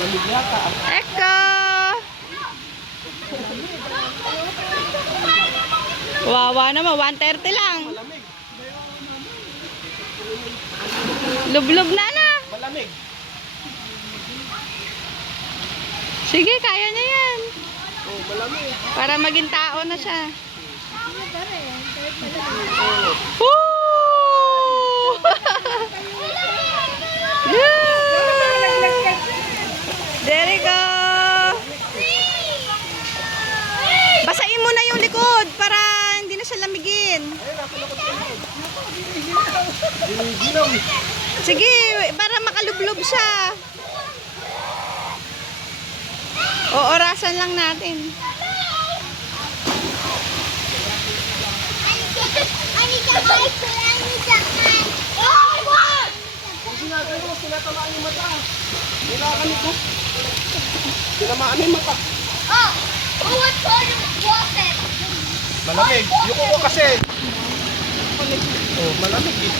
Malamig yata. Eko! Wawa naman, 1:30 lang. Malamig. Lublob na na. Malamig. Sige, kaya niya yan. Oh, malamig. Para maging tao na siya. Oh. Woo! Yeah! There you go! Basahin mo na yung likod para hindi na siya lamigin. Ginaw. Sige, para makalublob siya. Orasan lang natin. Sinatamaan yung mata. Nilakan ito. Tinamaan yung mata. Oh, what sort of water? Malamig. Yung kuko kasi. Oh, malamig eh.